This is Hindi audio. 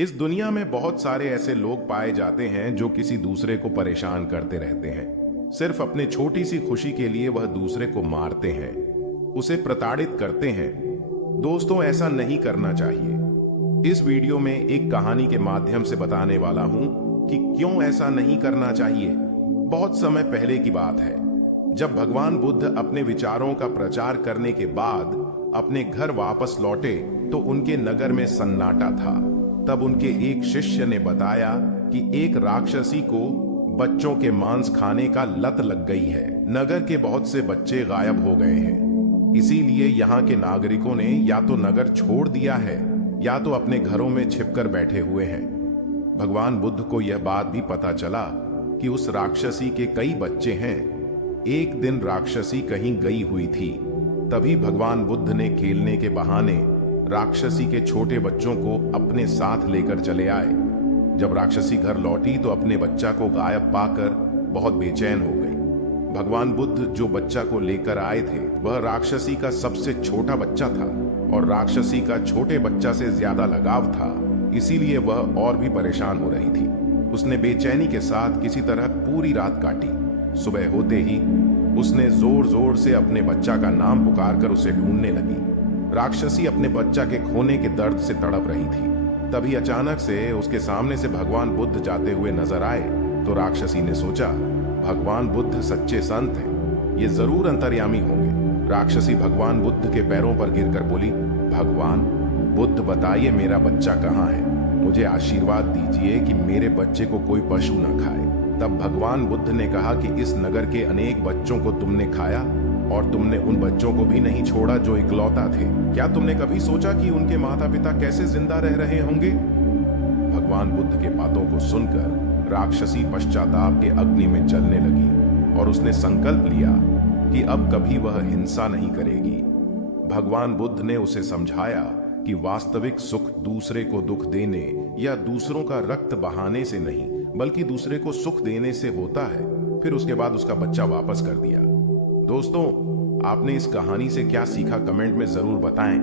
इस दुनिया में बहुत सारे ऐसे लोग पाए जाते हैं जो किसी दूसरे को परेशान करते रहते हैं। सिर्फ अपने छोटी सी खुशी के लिए वह दूसरे को मारते हैं, उसे प्रताड़ित करते हैं। दोस्तों, ऐसा नहीं करना चाहिए। इस वीडियो में एक कहानी के माध्यम से बताने वाला हूं कि क्यों ऐसा नहीं करना चाहिए। बहुत समय पहले की बात है, जब भगवान बुद्ध अपने विचारों का प्रचार करने के बाद अपने घर वापस लौटे तो उनके नगर में सन्नाटा था। तब उनके एक शिष्य ने बताया कि एक राक्षसी को बच्चों के मांस खाने का लत लग गई है। नगर के बहुत से बच्चे गायब हो गए हैं, इसीलिए यहाँ के नागरिकों ने या तो नगर छोड़ दिया है या तो अपने घरों में छिपकर बैठे हुए हैं। भगवान बुद्ध को यह बात भी पता चला कि उस राक्षसी के कई बच्चे हैं। एक दिन राक्षसी कहीं गई हुई थी, तभी भगवान बुद्ध ने खेलने के बहाने राक्षसी के छोटे बच्चों को अपने साथ लेकर चले आए। जब राक्षसी घर लौटी तो अपने बच्चा को गायब पाकर बहुत बेचैन हो गई। भगवान बुद्ध जो बच्चा को लेकर आए थे वह राक्षसी का सबसे छोटा बच्चा था और राक्षसी का छोटे बच्चा से ज्यादा लगाव था, इसीलिए वह और भी परेशान हो रही थी। उसने बेचैनी के साथ किसी तरह पूरी रात काटी। सुबह होते ही उसने जोर जोर से अपने बच्चा का नाम पुकारकर उसे ढूंढने लगी। राक्षसी अपने बच्चा के खोने के दर्द से तड़प रही थी। तभी अचानक से उसके सामने से भगवान बुद्ध जाते हुए नजर आए तो राक्षसी ने सोचा, भगवान बुद्ध सच्चे संत हैं, ये जरूर अंतर्यामी होंगे। राक्षसी भगवान बुद्ध के पैरों पर गिरकर बोली, भगवान बुद्ध बताइए मेरा बच्चा कहाँ है, मुझे आशीर्वाद दीजिए कि मेरे बच्चे को कोई पशु न खाए। तब भगवान बुद्ध ने कहा कि इस नगर के अनेक बच्चों को तुमने खाया और तुमने उन बच्चों को भी नहीं छोड़ा जो इकलौता थे। क्या तुमने कभी सोचा कि उनके माता पिता कैसे जिंदा रह रहे होंगे? भगवान बुद्ध के बातों को सुनकर राक्षसी पश्चाताप के अग्नि में जलने लगी और उसने संकल्प लिया कि अब कभी वह हिंसा नहीं करेगी। भगवान बुद्ध ने उसे समझाया कि वास्तविक सुख दूसरे को दुख देने या दूसरों का रक्त बहाने से नहीं बल्कि दूसरे को सुख देने से होता है। फिर उसके बाद उसका बच्चा वापस कर दिया। दोस्तों, आपने इस कहानी से क्या सीखा कमेंट में जरूर बताएं।